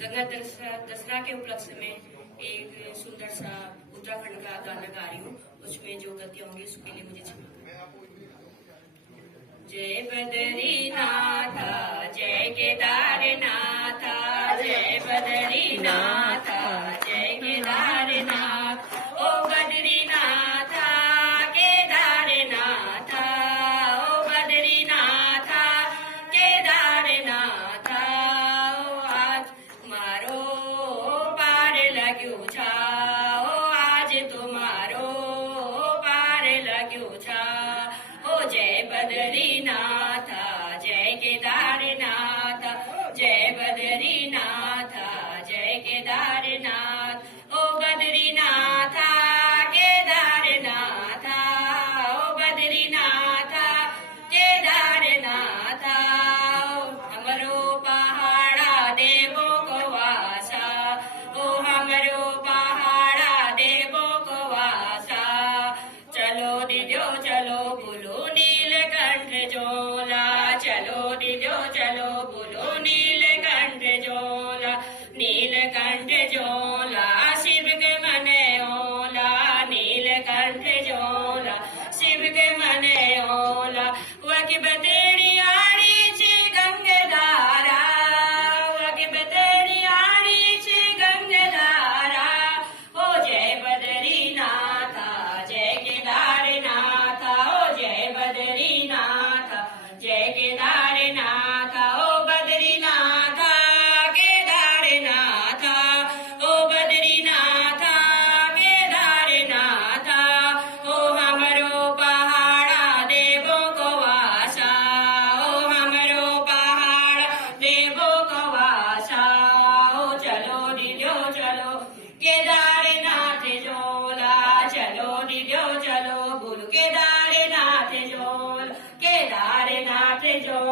गंगा दसरा के उपलक्ष्य में एक सुंदर सा उत्तराखंड का गाना गा रही हूँ। उसमें जो गलतियां होंगी उसके लिए मुझे क्षमा। जय बद्रीनाथ जय केदारनाथ, जय बद्रीनाथ जय केदारनाथ, ओ बद्रीनाथ केदारनाथ, ओ बद्रीनाथ केदारनाथ, आज मारो पार लग्यो छा, ओ आज तुम्हारो पार लग्यो छा, ओ जय बद्रीनाथ जय केदारनाथ, जय बद्रीनाथ जय केदारनाथ, ओ बद्रीनाथ केदारनाथ, ओ बद्रीनाथ केदारनाथ, हमरो पहाड़ा देवो को वासा, ओ हमरो पहाड़ा देवो को वासा, चलो दीजो चलो बोलो नीलकंठ जोला, चलो दीजो चलो बोलो नीलकंठ जोला, नीलकंठ